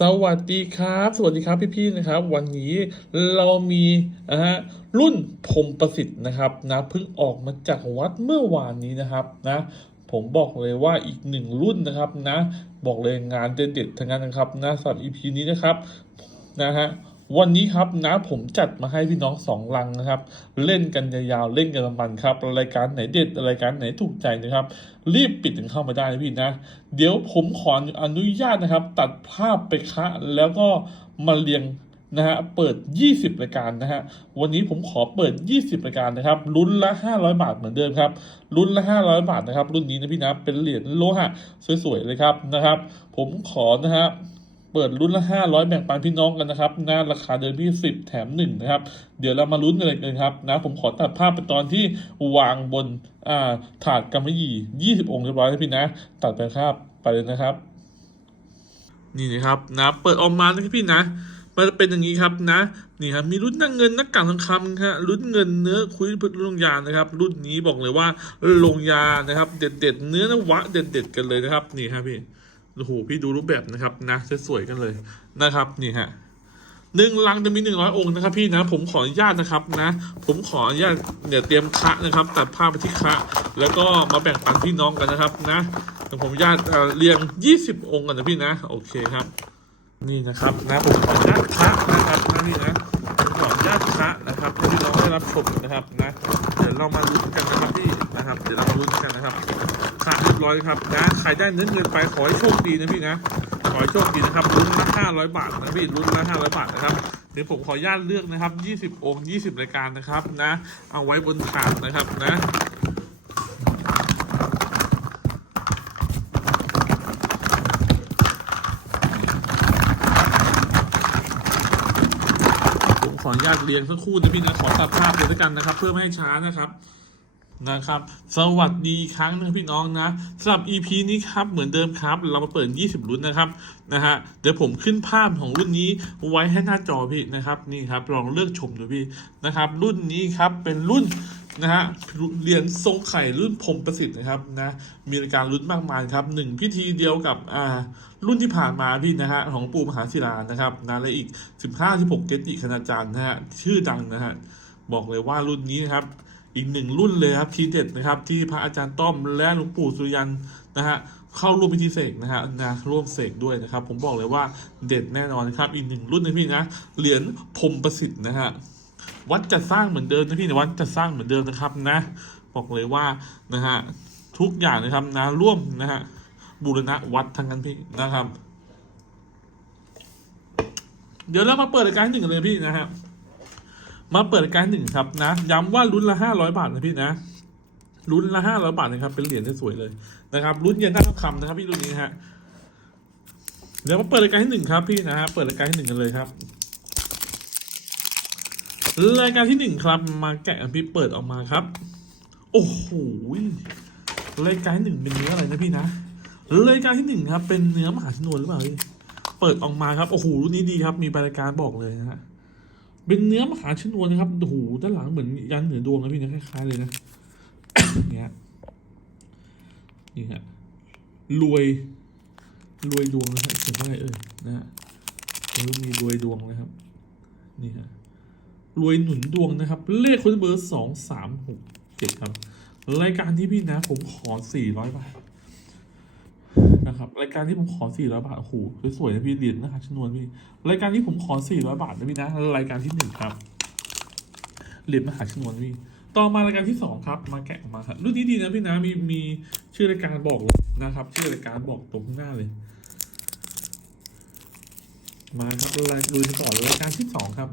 สวัสดีครับ สวัสดีครับพี่ๆนะครับ วันนี้เรามีนะฮะรุ่นพรมประสิทธิ์นะครับนะเพิ่งออกมาจากวัดเมื่อวานนี้นะครับนะผมบอกเลยว่าอีกหนึ่งรุ่นนะครับนะ บอกเลยงานเด็ดๆทั้งนั้นนะครับนะสำหรับ EP นี้นะครับนะฮะ วันนี้ครับนะผมจัดมาให้พี่น้องสองลังนะครับ เล่นกันยาวๆเล่นกันมันครับ รายการไหนเด็ดรายการไหนถูกใจนะครับ รีบปิดถึงเข้ามาได้นะพี่นะ เดี๋ยวผมขออนุญาตนะครับ ตัดภาพไปคะแล้วก็มาเรียงนะฮะเปิด 20 รายการนะฮะวันนี้ผมขอเปิด 20 รายการนะครับลุ้นละ 500 บาทเหมือนเดิมครับลุ้นละ 500 บาทนะครับ รุ่นนี้นะพี่นะเป็นเหรียญโลหะสวยๆเลยครับนะครับ ผมขอนะฮะ เปิดรุ่นละ 500 แบ่งปันพี่น้องกันนะครับหน้าราคาเดิมที่ 10 แถม 1 นะครับ เดี๋ยวเรามาลุ้นกันเลยกันครับนะผมขอตัดภาพไปตอนที่วางบนอ่าถาดกำมะหยี่20 องค์เรียบร้อยแล้วพี่นะ ตัดไปครับไปเลยนะครับ นี่นะครับนะเปิดออกมานะพี่นะมันจะเป็นอย่างนี้ครับนะนี่ครับมีรุ่นนักเงินนักกลั่นทองคำครับรุ่นเงินเนื้อคุยพึ่งลงยานะครับ รุ่นนี้บอกเลยว่าลงยานะครับ เด็ดเด็ดเนื้อนวะเด็ดเด็ดกันเลยนะครับ นี่ครับพี่ โอ้โหพี่ดูรูปแบบนะครับนะสวยๆกันเลยนะครับนี่ฮะหนึ่งลังจะมีหนึ่งร้อยองค์นะครับ พี่นะผมขออนุญาตนะครับนะ ผมขออนุญาตเนี่ยเตรียมคะนะครับตัดภาพไปที่คะ แล้วก็มาแบ่งปันพี่น้องกันนะครับนะผมอนุญาตเรียงยี่สิบองค์กันนะพี่นะ โอเคครับ นี่นะครับนะผมขออนุญาตคะนะครับนี่นะ ผมขออนุญาตคะนะครับให้พี่น้องได้รับชมนะครับนะเดี๋ยวเรามาลุ้นกันนะครับพี่นะครับ เดี๋ยวเรามาลุ้นกันนะครับคะเรียบร้อยครับนะใครได้เนื้อเงินไปขอให้โชคดีนะพี่นะขอให้โชคดีนะครับรุ่นละห้าร้อยบาทนะพี่รุ่นละห้าร้อยบาทนะครับเดี๋ยวผมขออนุญาตเลือกนะครับยี่สิบองค์ยี่สิบรายการนะครับนะ เอาไว้บนถาดนะครับนะ ขออนุญาตเรียงสักครู่นะพี่นะขอตัดภาพเลยด้วยกันนะครับ เพื่อไม่ให้ช้านะครับนะครับ สวัสดีครั้งหนึงพี่น้องนะสำหรับ EP นี้ครับเหมือนเดิมครับ เรามาเปิด 20 รุ่นนะครับนะฮะเดี๋ยวผมขึ้นภาพของรุ่นนี้ไว้ให้หน้าจอพี่นะครับนี่ครับลองเลือกชมดูพี่นะครับ รุ่นนี้ครับเป็นรุ่น นะฮะเหรียญทรงไข่รุ่นพรมประสิทธิ์นะครับนะมีรายการรุ่นมากมายครับหนึ่งพิธีเดียวกับอ่ารุ่นที่ผ่านมาพี่นะฮะของปู่มหาศิลานะครับนะและอีก 15 16เกจิคณาจารย์นะฮะชื่อดังนะฮะบอกเลยว่ารุ่นนี้นะครับอีกหนึ่งรุ่นเลยครับทีเด็ดนะครับที่พระอาจารย์ต้อมและหลวงปู่สุริยันนะฮะเข้าร่วมพิธีเสกนะฮะนะร่วมเสกด้วยนะครับ ผมบอกเลยว่าเด็ดแน่นอนครับ อีกหนึ่งรุ่นนะพี่นะเหรียญพรมประสิทธิ์นะฮะ วัดจะสร้างเหมือนเดิมนะพี่นะวัดจะสร้างเหมือนเดิมนะครับนะบอกเลยว่านะฮะทุกอย่างนะครับนะร่วมนะฮะบูรณะวัดทั้งนั้นพี่นะครับ เดี๋ยวเรามาเปิดรายการหนึ่งกันเลยพี่นะฮะมาเปิดรายการหนึ่งครับนะย้ำว่ารุ่นละห้าร้อยบาทนะพี่นะรุ่นละห้าร้อยบาทนะครับ เป็นเหรียญที่สวยเลยนะครับรุ่นเย็นหน้าคำนะครับพี่รุ่นนี้นะฮะเดี๋ยวมาเปิดรายการที่หนึ่งครับพี่นะฮะเปิดรายการที่หนึ่งกันเลยครับ รายการที่หนึ่งครับ มาแกะอันพี่เปิดออกมาครับ โอ้โหรายการหนึ่งเป็นเนื้ออะไรนะพี่นะรายการที่หนึ่งครับ เป็นเนื้อมหาชนวนหรือเปล่าเปิดออกมาครับโอ้โหรุ่นนี้ดีครับมีบรายการบอกเลยนะฮะเป็นเนื้อมหาชนวนนะครับโอ้โหด้านหลังเหมือนยันเหนือดวงนะพี่นะคล้ายๆเลยนะเนี่ยนี่ฮะรวยรวยดวงนะฮะเขียนว่าอะไรเอ่ยนะฮะมีรวยดวงนะครับ นี่ฮะ รวยหนุนดวงนะครับ เลขคนเบอร์สองสามหกเจ็ดครับ รายการที่พี่นะผมขอสี่ร้อยบาทนะครับ รายการที่ผมขอ400บาทโอ้โหสวยๆนะพี่เหรียญนะคะชนวนพี่รายการที่ผมขอ400บาทนะพี่นะรายการที่หนึ่งครับเหรียญมหาชนวนพี่ต่อมารายการที่สองครับ มาแกะออกมาครับรุ่นนี้ดีนะพี่นะมีมีชื่อรายการบอกเลยนะครับ ชื่อรายการบอกตรงข้างหน้าเลยมาครับรายกันต่อรายการที่สองครับ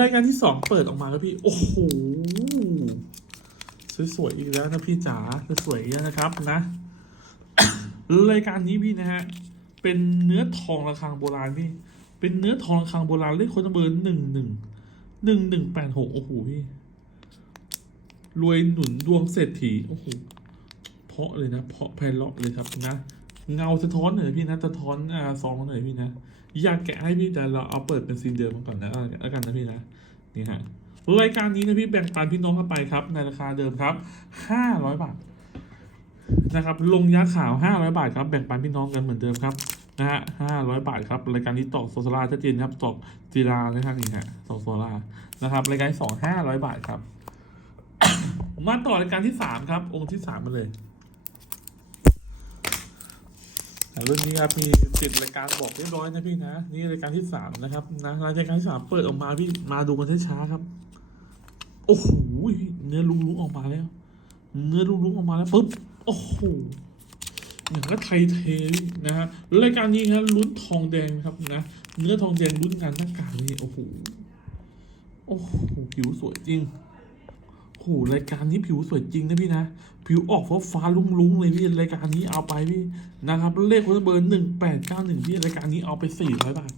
รายการที่สองเปิดออกมาแล้วพี่ โอ้โห สวยๆอีกแล้วนะพี่จ๋าสวยๆนะครับนะ รายการนี้พี่นะฮะ เป็นเนื้อทองระฆังโบราณพี่ เป็นเนื้อทองระฆังโบราณเลขคนเบอร์หนึ่งหนึ่งหนึ่งหนึ่งแปดหกโอ้โหพี่ รวยหนุนดวงเศรษฐี โอ้โห เพาะเลยนะ เพาะไพเราะเลยครับนะ เงาสะท้อนหน่อยพี่นะสะท้อนอ่าซองหน่อยพี่นะอยากแกะให้พี่แต่เราเอาเปิดเป็นซีนเดิมมาก่อนนะแล้วกันนะพี่นะนี่ฮะรายการนี้นะพี่แบ่งปันพี่น้องเข้าไปครับ ในราคาเดิมครับ500บาทนะครับลงยาขาวห้าร้อยบาทครับแบ่งปันพี่น้องกันเหมือนเดิมครับนะฮะห้าร้อยบาทครับรายการนี้ตอกโซซาร่าชัดเจนครับตอกจีรานะครับนี่ฮะตอกโซล่านะครับรายการสองห้าร้อยบาทครับ มาต่อรายการที่สามครับ องค์ที่สามมาเลยแต่ รุ่นนี้ครับมีติดรายการบอกเรียบร้อยนะพี่นะนี่รายการที่สามนะครับนะรายการที่สามเปิดออกมาพี่มาดูกันช้าๆครับโอ้โหเนื้อลุงๆออกมาแล้ว เนื้อลุงๆออกมาแล้วปุ๊บโอ้โหอย่างก็ไทยเทนะฮะรายการนี้ครับลุ้นทองแดงครับนะเนื้อทองแดงลุ้นงานหน้ากากนี่โอ้โหโอ้โหผิวสวยจริง โอ้โหรายการนี้ผิวสวยจริงนะพี่นะ ผิวออกฟ้าฟ้าๆลุ้งๆเลยพี่รายการนี้เอาไปพี่นะครับเลขคนเบอร์หนึ่งแปดเก้าหนึ่งพี่รายการนี้เอาไปสี่ร้อยบาท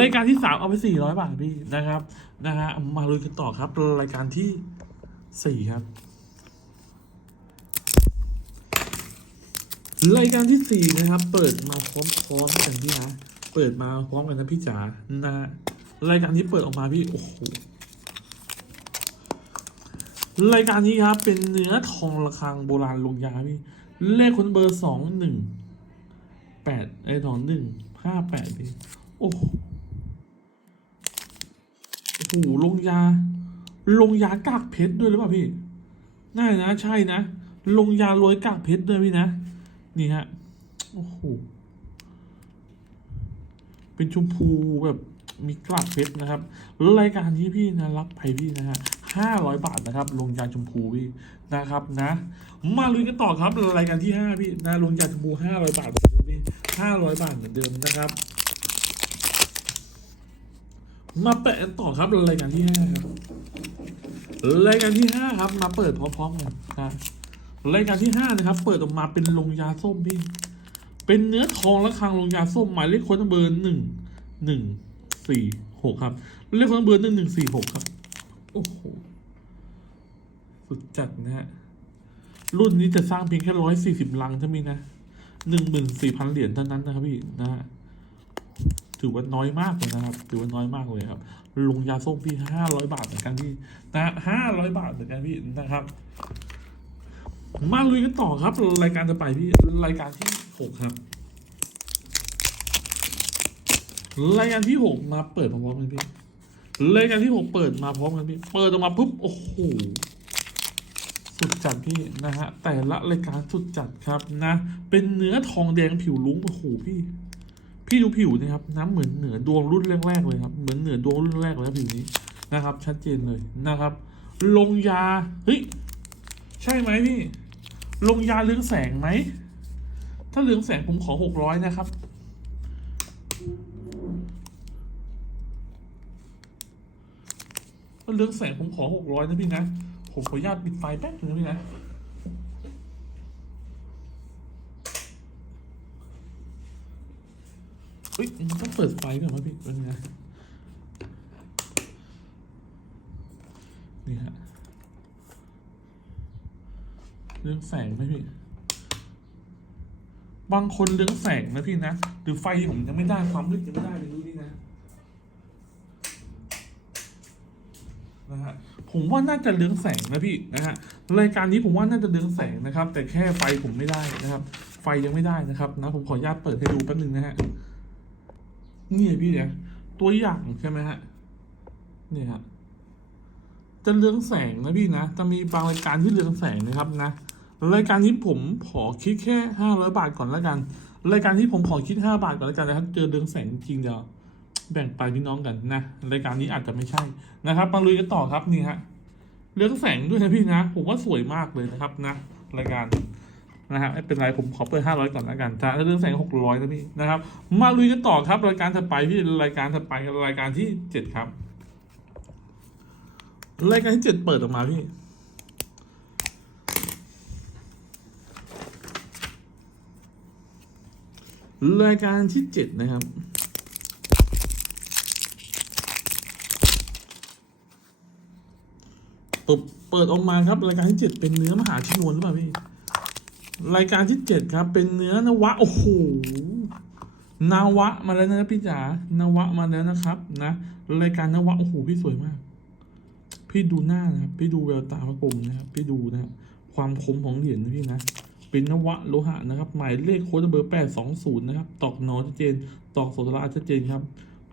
รายการที่สามเอาไปสี่ร้อยบาทพี่นะครับนะฮะมาลุยกันต่อครับรายการที่สี่ครับรายการที่สี่นะครับ เปิดมาพร้อมๆกันพี่นะเปิดมาพร้อมกันนะพี่จ๋านะฮะรายการนี้เปิดออกมาพี่โอ้โห รายการนี้ครับเป็นเนื้อทองระฆังโบราณลงยาพี่เลขคนเบอร์สองหนึ่งแปดไอ้สองหนึ่งห้าแปดพี่โอ้โหลงยา ลงยากากเพชรด้วยหรือเปล่าพี่น่านะใช่นะ ลงยาโรยกากเพชรด้วยพี่นะ นี่ฮะโอ้โหเป็นชมพูแบบมีกากเพชรนะครับแล้วรายการนี้พี่นะรับไปพี่นะฮะ ห้าร้อยบาทนะครับลงยาชมพูพี่นะครับนะ มาลุยกันต่อครับรายการที่ห้าพี่นะลงยาชมพูห้าร้อยบาทเหมือนเดิมพี่ห้าร้อยบาทเหมือนเดิมนะครับ มาแปะต่อครับรายการที่ห้าครับรายการที่ห้าครับ มาเปิดพร้อมๆกันนะรายการที่ห้านะครับ เปิดออกมาเป็นลงยาส้มพี่ เป็นเนื้อทองและคางลงยาส้มหมายเลขคนเบอร์หนึ่งหนึ่งสี่หกครับเลขคนเบอร์หนึ่งหนึ่งสี่หกครับ โอ้โห สุดจัดนะฮะ รุ่นนี้จะสร้างเพียงแค่ร้อยสี่สิบลังเท่านี้นะหนึ่งหมื่นสี่พันเหรียญเท่านั้นนะครับพี่นะฮะถือว่าน้อยมากเลยนะครับ ถือว่าน้อยมากเลยครับ ลงยาส้มพี่ห้าร้อยบาทเหมือนกันพี่นะห้าร้อยบาทเหมือนกันพี่นะครับ มาลุยกันต่อครับ รายการจะไปพี่รายการที่หกครับ รายการที่หกมาเปิดพร้อมๆกันพี่ รายการที่หกเปิดมาพร้อมกันพี่ เปิดออกมาปุ๊บ โอ้โห สุดจัดพี่นะฮะ แต่ละรายการสุดจัดครับนะ เป็นเนื้อทองแดงผิวลุ้งโอ้โหพี่ พี่ดูผิวนี่ครับ น้ำเหมือนเหนือดวงรุ่นแรกๆเลยครับ เหมือนเหนือดวงรุ่นแรกเลยครับผิวนี้นะครับ ชัดเจนเลยนะครับ ลงยา เฮ้ย ใช่ไหมพี่ ลงยาเรืองแสงไหม ถ้าเรืองแสงผมขอหกร้อยนะครับ ถ้าเรื่องแสงผมขอหกร้อยนะพี่นะ ผมขออนุญาตปิดไฟแป๊บนึงนะพี่นะเฮ้ยมันต้องเปิดไฟก่อนวะพี่เป็นไงนี่ฮะเรื่องแสงไหมพี่ บางคนเรื่องแสงนะพี่นะ หรือไฟผมยังไม่ได้ความลึกยังไม่ได้เลยดูนี่นะ นะฮะผมว่าน่าจะเรืองแสงนะพี่นะฮะรายการนี้ผมว่าน่าจะเรืองแสงนะครับ แต่แค่ไฟผมไม่ได้นะครับ ไฟยังไม่ได้นะครับนะผมขออนุญาตเปิดให้ดูแป๊บนึงนะฮะนี่พี่เนี่ยตัวอย่างใช่ไหมฮะนี่ฮะจะเรืองแสงนะพี่นะจะมีบางรายการที่เรืองแสงนะครับนะรายการนี้ผมขอคิดแค่ห้าร้อยบาทก่อนแล้วกัน รายการที่ผมขอคิดห้าบาทก่อนแล้วกันนะครับเจอเรืองแสงจริงเดี๋ยว แบ่งไปพี่น้องกันนะรายการนี้อาจจะไม่ใช่นะครับมาลุยกันต่อครับนี่ฮะเรื่องแสงด้วยนะพี่นะ ผมว่าสวยมากเลยนะครับนะ รายการนะฮะไม่เป็นไรผมขอเปิดห้าร้อยก่อนแล้วกันถ้าเรื่องแสงหกร้อยนะพี่นะครับ มาลุยกันต่อครับรายการถัดไปพี่รายการถัดไปรายการที่เจ็ดครับ รายการที่เจ็ดเปิดออกมาพี่รายการที่เจ็ดนะครับ เปิดเปิดออกมาครับ รายการที่เจ็ดเป็นเนื้อมหาชนวนหรือเปล่าพี่รายการที่เจ็ดครับ เป็นเนื้อนวะโอ้โหนาวะมาแล้วนะพี่จ๋านาวะมาแล้วนะครับนะรายการนวะโอ้โหพี่สวยมาก พี่ดูหน้านะครับพี่ดูแววตาพระกรมนะครับพี่ดูนะครับความคมของเหรียญนะพี่นะเป็นเป็นนวะโลหะนะครับ หมายเลขโค้ดเบอร์แปดสองศูนย์นะครับ ตอกนอชัดเจน ตอกโสตราชัดเจนครับ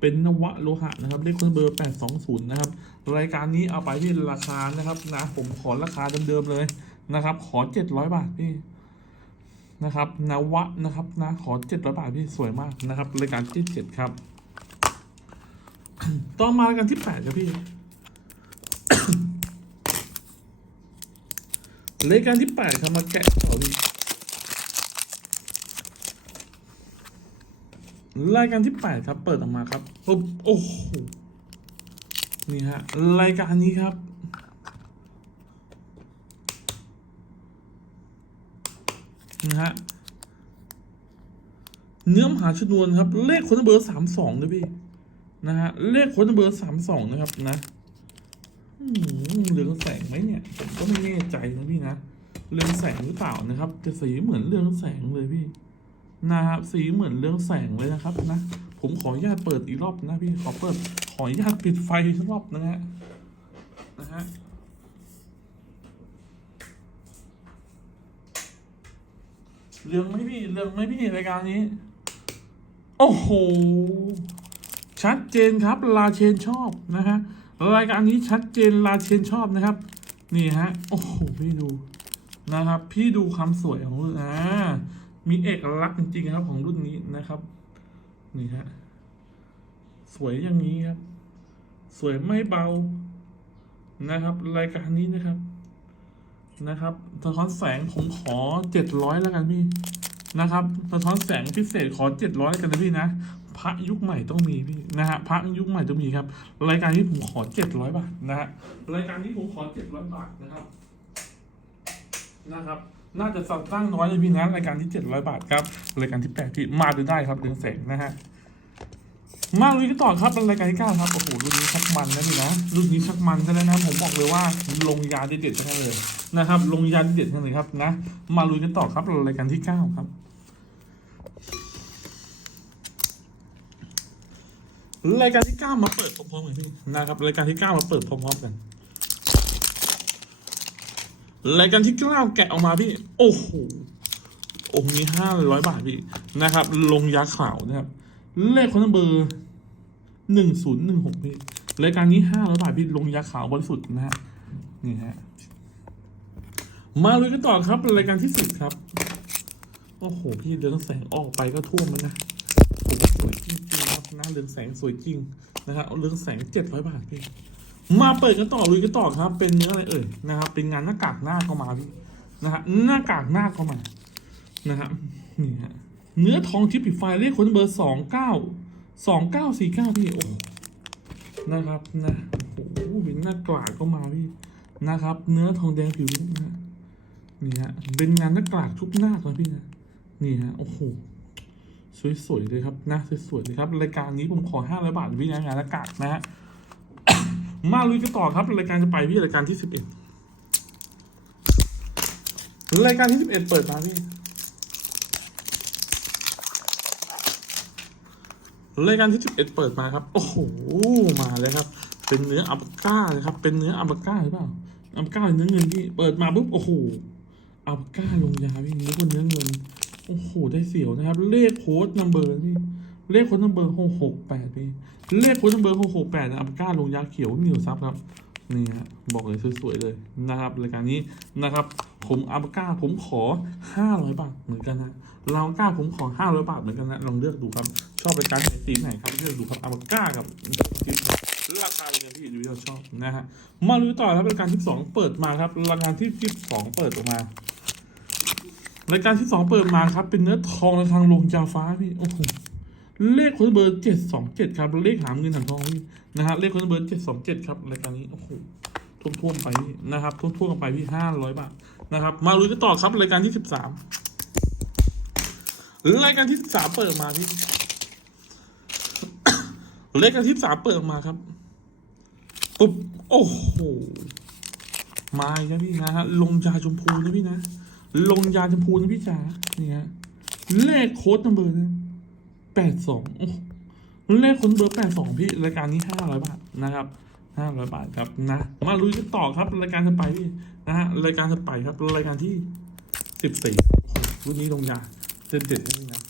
เป็นนวะโลหะนะครับเลขค้ดเบอร์แปดสองศูนย์นะครับ รายการนี้เอาไปที่ราคานะครับนะผมขอราคาเดิมๆเลยนะครับ ขอเจ็ดร้อยบาทพี่นะครับนวะนะครับนะขอเจ็ดร้อยบาทพี่สวยมากนะครับ รายการที่เจ็ดครับ ต่อมารายการที่แปดครับพี่รายการที่แปดครับมาแกะต่อพี่ รายการที่แปดครับ เปิดออกมาครับปุ๊บโอ้โหนี่ฮะรายการนี้ครับ นะฮะเนื้อมหาชนวนครับ เลขคนเบอร์สามสองเลยพี่นะฮะเลขคนเบอร์สามสองนะครับนะเรืองแสงไหมเนี่ยผมก็ไม่แน่ใจนะพี่นะเรืองแสงหรือเปล่านะครับแต่สีเหมือนเรืองแสงเลยพี่ นะครับสีเหมือนเรืองแสงเลยนะครับนะ ผมขออนุญาตเปิดอีกรอบนะพี่ขอเปิดขออนุญาตปิดไฟอีกรอบนะฮะนะฮะเรื่องไม่พี่เรื่องไม่พี่รายการนี้ โอ้โห ชัดเจนครับ ลาเชนชอบนะฮะรายการนี้ชัดเจนลาเชนชอบนะครับ นี่ฮะ โอ้โห พี่ดูนะครับ พี่ดูความสวยของรุ่นอ่า มีเอกลักษณ์จริงๆครับของรุ่นนี้นะครับ นี่ฮะสวยอย่างนี้ครับ สวยไม่เบานะครับ รายการนี้นะครับนะครับสะท้อนแสงผมขอเจ็ดร้อยแล้วกันพี่นะครับสะท้อนแสงพิเศษขอเจ็ดร้อยกันนะพี่นะพระยุคใหม่ต้องมีพี่นะฮะพระยุคใหม่ต้องมีครับ รายการนี้ผมขอเจ็ดร้อยบาทนะฮะรายการนี้ผมขอเจ็ดร้อยบาทนะครับนะครับ น่าจะสั่งตั้งน้อยเลยพี่นะรายการที่เจ็ดร้อยบาทครับรายการที่แปดพี่มาดูได้ครับเรืองแสงนะฮะมาลุยกันต่อครับเป็นรายการที่เก้าครับโอ้โหรุ่นนี้ชักมันนะพี่นะรุ่นนี้ชักมันซะแล้วนะผมบอกเลยว่าลงยาเด็ดๆทั้งนั้นเลยนะครับ ลงยาเด็ดๆทั้งนั้นเลยครับนะ มาลุยกันต่อครับรายการที่เก้าครับรายการที่เก้ามาเปิดพร้อมๆกันพี่นะครับรายการที่เก้ามาเปิดพร้อมๆกัน รายการที่เก้าแกะออกมาพี่ โอ้โหองค์นี้ห้าร้อยบาทพี่นะครับ ลงยาขาวนะครับ เลขคนเบอร์หนึ่งศูนย์หนึ่งหกพี่รายการนี้ห้าร้อยบาทพี่ลงยาขาวบริสุทธิ์นะฮะนี่ฮะมาเลยกันต่อครับรายการที่สิบครับ โอ้โห พี่เรืองแสงออกไปก็ท่วมแล้วนะสวยจริงๆครับหน้าเรืองแสงสวยจริงนะครับเอาเรืองแสงเจ็ดร้อยบาทพี่ มาเปิดกันต่อลุยกันต่อครับ เป็นเนื้ออะไรเอ่ยนะครับ เป็นงานหน้ากากหน้าก็มาพี่นะฮะหน้ากากหน้าก็มานะครับนี่ฮะเนื้อทองทิปปิฟายเลขคนเบอร์สองเก้าสองเก้าสี่เก้าพี่โอ้นะครับนะโอ้โหเป็นหน้ากาดก็มาพี่นะครับ เนื้อทองแดงผิวนะนี่ฮะเป็นงานหน้ากาดทุกหน้าเลยพี่นะนี่ฮะโอ้โหสวยๆเลยครับนะสวยๆเลยครับรายการนี้ผมขอห้าร้อยบาทพี่นะงานหน้ากากนะฮะ มาลุยกันต่อครับรายการจะไปพี่รายการที่สิบเอ็ดรายการที่สิบเอ็ดเปิดมาพี่รายการที่11เอ็ดเปิดมาครับ โอ้โหมาเลยครับ เป็นเนื้ออัปก้าเลยครับ เป็นเนื้ออัปก้าหรือเปล่าอัปก้าเนื้อเงินพี่เปิดมาปุ๊บโอ้โหอัปก้าลงยาพี่นึกว่าเนื้อเงินโอ้โหได้เสียวนะครับ เลขโค้ดนัมเบอร์พี่ เลขค้ดนัมเบอร์หกหกแปดพี่ เลขค้ดนัมเบอร์หกหกแปดนะอัปก้าลงยาเขียวเหนียวซับครับนี่ฮะบอกเลยสวยๆเลยนะครับรายการนี้นะครับ ผมอัปก้าผมขอ500บาทเหมือนกันนะลาวก้าผมขอ500บาทเหมือนกันนะลองเลือกดูครับ ชอบรายการไหนสีไหนครับเลือกดูครับอัปก้ากับราคาเป็นกันที่ดูที่เราชอบนะฮะมาดูต่อครับรายการที่สองเปิดมาครับรายการที่ที่สองเปิดออกมารายการที่สองเปิดมาครับ เป็นเนื้อทองระฆังลงจาฟ้าพี่โอ้โห เลขคนเบอร์เจ็ดสองเจ็ดครับ เลขหามเงินหามทองนะฮะเลขคนเบอร์เจ็ดสองเจ็ดครับรายการนี้โอ้โหท่วมๆไปพี่นะครับท่วมๆกันไปพี่ห้าร้อยบาทนะครับมาลุยกันต่อครับรายการที่สิบสามรายการที่สิบสามเปิดมาพี่รายการที่สามเปิดออกมาครับปุ๊บโอ้โหมาอีกแล้วพี่นะฮะลงยาชมพูนะพี่นะลงยาชมพูนะพี่จ๋านี่ฮะเลขโค้ดนัมเบอร์นะ แปดสองเลขโค้นเบอร์แปดสองพี่รายการนี้ห้าร้อยบาทนะครับห้าร้อยบาทครับนะ มาลุยกันต่อครับรายการถัดไปพี่นะฮะรายการถัดไปครับรายการที่สิบสี่รุ่นนี้ลงยาเต็มเจ็ดใช่ไหมครับ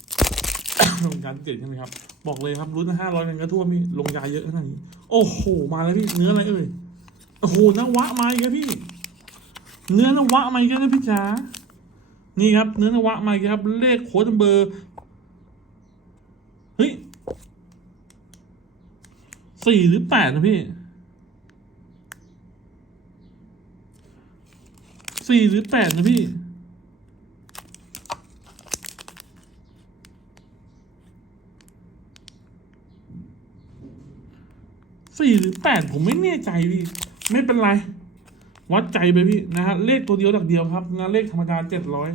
ลงยาเจ็ดใช่ไหมครับ บอกเลยครับรุ่นห้าร้อยกันก็ทั่วมีลงยาเยอะขนาดนี้ โอ้โหมาแล้วพี่เนื้ออะไรเอ่ยโอ้โหนวะมาอีกแล้วพี่ เนื้อนวะมาอีกแล้วพี่จ๋านี่ครับเนื้อนวะมาอีกครับ เลขโค้ดเบอร์ เฮ้ย สี่หรือแปดนะพี่สี่หรือแปดนะพี่ สี่หรือแปดผมไม่แน่ใจพี่ ไม่เป็นไร วัดใจไปพี่นะฮะ เลขตัวเดียวหลักเดียวครับนะเลขธรรมดาเจ็ดร้อย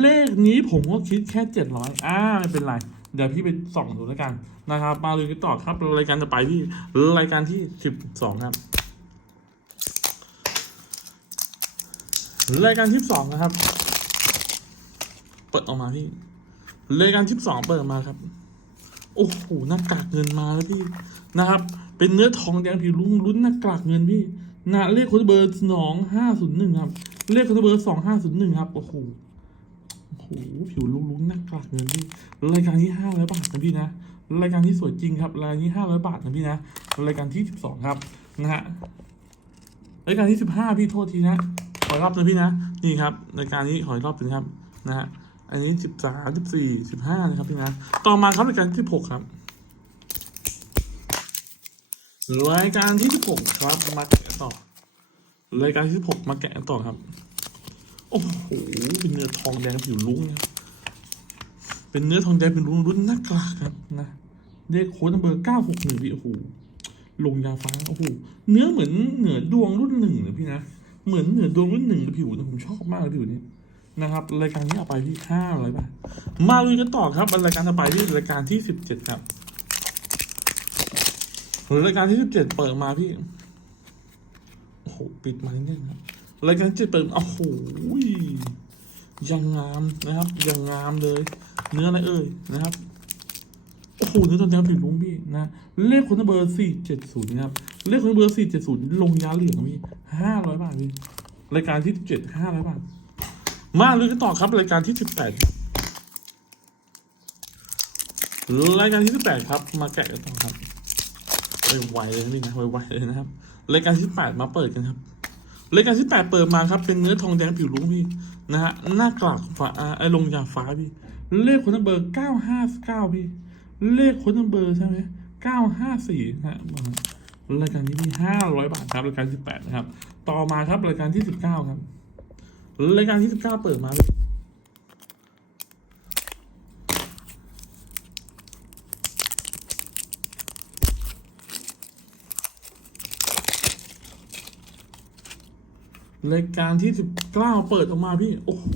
เลขนี้ผมก็คิดแค่เจ็ดร้อยอ่าไม่เป็นไร เดี๋ยวพี่ไปส่องดูแล้วกันนะครับ มาเลยกันต่อครับรายการจะไปพี่รายการที่สิบสองครับรายการที่สองนะครับ เปิดออกมาพี่รายการที่สองเปิดออกมาครับ โอ้โหหน้ากากเงินมาแล้วพี่นะครับ เป็นเนื้อทองแดงผิวลุ้งลุ้นหน้ากากเงินพี่นะเลขคนเบอร์สองห้าศูนย์หนึ่งครับเลขคนเบอร์สองห้าศูนย์หนึ่งครับโอ้โห ผิวลุ้งลุ้นหน้ากากเงินพี่รายการที่ห้าร้อยบาทนะพี่นะรายการที่สวยจริงครับรายการที่ห้าร้อยบาทนะพี่นะรายการที่สิบสองครับนะฮะรายการที่สิบห้าพี่โทษทีนะขอรอบนะพี่นะนี่ครับรายการนี้ขอรอบหนึงครับนะฮะอันนี้สิบสามสิบสี่สิบห้านะครับพี่นะต่อมาครับรายการที่สิบหกครับรายการที่16ครับมาแกะต่อรายการที่16มาแกะต่อครับ โอ้โหเป็นเนื้อทองแดงผิวลุ้งนะครับเป็นเนื้อทองแดงเป็นลุ้งรุ่นหน้ากลากครับนะเลขโค้ดเบอร์961พี่โอ้โหลงยาฟ้าโอ้โหเนื้อเหมือนเหนือดวงรุ่นหนึ่งเลยพี่นะเหมือนเหนือดวงรุ่นหนึ่งเลยผิวนะผมชอบมากเลยผิวนี้นะครับรายการนี้เอาไปที่ห้าร้อยบาทมาลุยกันต่อครับรายการต่อไปที่รายการที่17ครับรายการที่สิบเจ็ดเปิดมาพี่โอ้โหปิดมาเนี่ยครับ รายการที่เจ็ดเปิดโอ้โหยังงามนะครับยังงามเลย เนื้ออะไรเอ่ยนะครับโอ้โหเนื้อตอนแดงผิวลุงพี่นะเลขคนเบอร์สี่เจ็ดศูนย์นะครับเลขคนเบอร์สี่เจ็ดศูนย์ลงยาเหลืองพี่ห้าร้อยบาทพี่รายการที่เจ็ดห้าร้อยบาทมาเลยกันต่อครับรายการที่สิบแปดรายการที่สิบแปดครับ มาแกะกันต่อครับไวๆเลยนะพี่นะไวๆเลยนะครับรายการที่แปดมาเปิดกันครับ รายการที่แปดเปิดมาครับ เป็นเนื้อทองแดงผิวลุ้งพี่นะฮะหน้ากลากฟ้าไอ้ลงยาฟ้าพี่ เลขคนเบอร์เก้าห้าเก้าพี่ เลขคนเบอร์ใช่ไหมเก้าห้าสี่ฮะรายการนี้มีห้าร้อยบาทครับรายการที่แปดนะครับ ต่อมาครับรายการที่สิบเก้าครับรายการที่สิบเก้าเปิดมาพี่ รายการที่สิบเก้าเปิดออกมาพี่ โอ้โห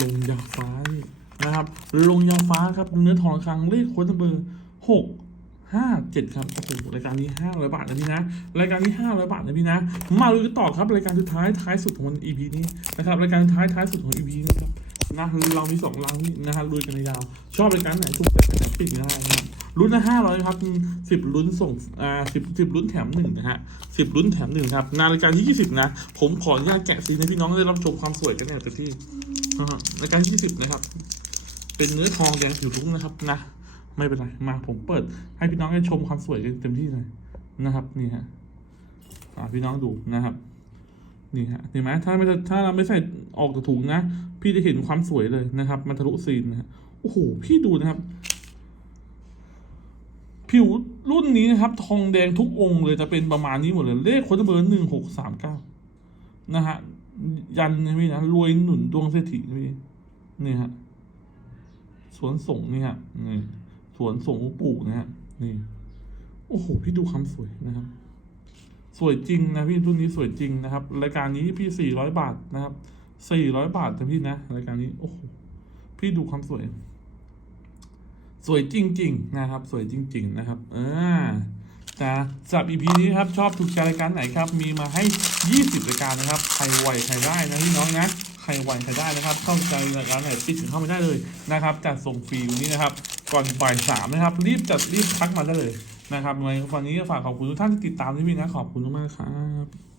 ลงยาฟ้านะครับ ลงยาฟ้าครับ เนื้อทองคลังเลขโค้ดเบอร์หกห้าเจ็ดครับ โอ้โห รายการนี้ห้าร้อยบาทนะพี่นะ รายการนี้ห้าร้อยบาทนะพี่นะ มาลุยกันต่อครับ รายการสุดท้ายท้ายสุดของวัน EP นี้นะครับ รายการท้ายท้ายสุดของ EP นี้ครับนะเรามีสองรังนี่นะฮะลุยกันในยาว ชอบรายการไหนถูกใจกันไหนปิดง่ายนะครับ ลุ้นละห้าร้อยครับสิบลุ้นส่งอ่าสิบสิบลุ้นแถมหนึ่งนะฮะสิบลุ้นแถมหนึ่งครับนารายกาที่ยี่สิบนะ ผมขออนุญาตแกะซีนให้พี่น้องได้รับชมความสวยกันอย่างเต็มที่นะฮะรายการที่ยี่สิบนะครับ เป็นเนื้อทองแดงผิวรุ้งนะครับนะ ไม่เป็นไรมาผมเปิด ให้พี่น้องได้ชมความสวยกันเต็มที่เลยนะครับนี่ฮะอ่าพี่น้องดูนะครับนี่ฮะเห็นไหมถ้าไม่ถ้าเราไม่ใส่ออกจากถุงนะ พี่จะเห็นความสวยเลยนะครับ มันทะลุซีนนะฮะโอ้โห พี่ดูนะครับ ผิวรุ่นนี้นะครับ ทองแดงทุกองค์เลยจะเป็นประมาณนี้หมดเลย เลขโค้ดเบอร์หนึ่งหกสามเก้านะฮะ ยันนะพี่นะรวยหนุนดวงเศรษฐีนะพี่นี่ฮะ สวนส่งนี่ฮะนี่สวนส่งหลวงปู่นะฮะนี่โอ้โหพี่ดูความสวยนะครับ สวยจริงนะพี่รุ่นนี้สวยจริงนะครับ รายการนี้พี่สี่ร้อยบาทนะครับสี่ร้อยบาทนะพี่นะรายการนี้โอ้โหพี่ดูความสวย สวยจริง ๆ นะครับ สวยจริง ๆ นะครับอ่านะสำหรับ EP นี้ครับ ชอบถูกใจรายการไหนครับ มีมาให้ 20 รายการนะครับ ใครไหวใครได้นะพี่น้องนะ ใครไหวใครได้นะครับ เข้าใจรายการไหนปิดถึงเข้าไม่ได้เลยนะครับจัดส่งฟรีวันนี้นะครับ ก่อนบ่ายสามนะครับ รีบจัดรีบทักมาได้เลยนะครับในวันนี้ฝากขอบคุณทุกท่านที่ติดตามที่พี่นะ ขอบคุณมากครับ